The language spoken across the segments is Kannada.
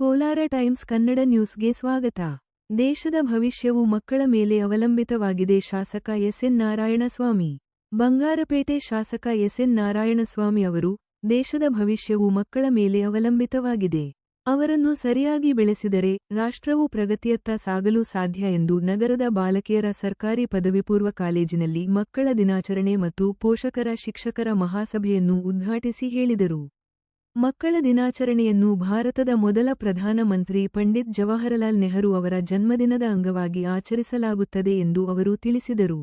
ಕೋಲಾರ ಟೈಮ್ಸ್ ಕನ್ನಡ ನ್ಯೂಸ್ಗೆ ಸ್ವಾಗತ. ದೇಶದ ಭವಿಷ್ಯವು ಮಕ್ಕಳ ಮೇಲೆ ಅವಲಂಬಿತವಾಗಿದೆ. ಶಾಸಕ ಎಸ್ಎನ್ ನಾರಾಯಣಸ್ವಾಮಿ. ಬಂಗಾರಪೇಟೆ ಶಾಸಕ ಎಸ್ಎನ್ ನಾರಾಯಣಸ್ವಾಮಿ ಅವರು, ದೇಶದ ಭವಿಷ್ಯವು ಮಕ್ಕಳ ಮೇಲೆ ಅವಲಂಬಿತವಾಗಿದೆ. ಅವರನ್ನು ಸರಿಯಾಗಿ ಬೆಳೆಸಿದರೆ ರಾಷ್ಟ್ರವು ಪ್ರಗತಿಯತ್ತ ಸಾಗಲು ಸಾಧ್ಯ ಎಂದು ನಗರದ ಬಾಲಕಿಯರ ಸರ್ಕಾರಿ ಪದವಿಪೂರ್ವ ಕಾಲೇಜಿನಲ್ಲಿ ಮಕ್ಕಳ ದಿನಾಚರಣೆ ಮತ್ತು ಪೋಷಕರ ಶಿಕ್ಷಕರ ಮಹಾಸಭೆಯನ್ನು ಉದ್ಘಾಟಿಸಿ ಹೇಳಿದರು. ಮಕ್ಕಳ ದಿನಾಚರಣೆಯನ್ನು ಭಾರತದ ಮೊದಲ ಪ್ರಧಾನ ಮಂತ್ರಿ ಪಂಡಿತ್ ಜವಾಹರಲಾಲ್ ನೆಹರು ಅವರ ಜನ್ಮದಿನದ ಅಂಗವಾಗಿ ಆಚರಿಸಲಾಗುತ್ತದೆ ಎಂದು ಅವರು ತಿಳಿಸಿದರು.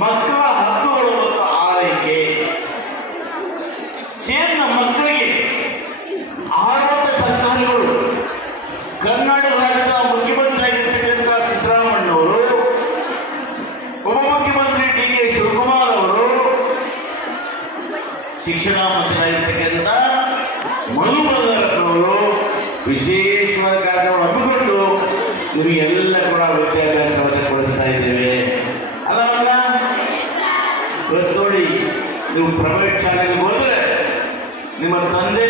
ಮಕ್ಕಳ ಹಕ್ಕುಗಳು ಮತ್ತು ಆರೈಕೆ ಕೇಂದ್ರ ಮಕ್ಕಳಿಗೆ ಆಡಳಿತ ಸರ್ಕಾರಗಳು ಕರ್ನಾಟಕ ರಾಜ್ಯದ ಮುಖ್ಯಮಂತ್ರಿ ಆಗಿರ್ತಕ್ಕಂಥ ಸಿದ್ದರಾಮಯ್ಯನವರು, ಉಪಮುಖ್ಯಮಂತ್ರಿ ಡಿ.ಕೆ. ಶಿವಕುಮಾರ್ ಅವರು, ಶಿಕ್ಷಣ ಮಂತ್ರಿಯಾಗಿರ್ತಕ್ಕಂಥ ಮನು ಬಸವರಾಜರವರು ವಿಶೇಷವಾದ ಕಾರ್ಯಕ್ರಮ ಹಮ್ಮಿಕೊಂಡು ಇವರಿಗೆಲ್ಲ ಕೂಡ ವಿದ್ಯಾಭ್ಯಾಸವನ್ನು ಕೊಡಿಸ್ತಾ ಇದ್ದೇವೆ. ಅಲ್ಲವಲ್ಲ, ಇವತ್ತು ನೋಡಿ, ನೀವು ಪ್ರೈವೇಟ್ ಶಾಲೆಗೆ ಹೋದರೆ ನಿಮ್ಮ ತಂದೆ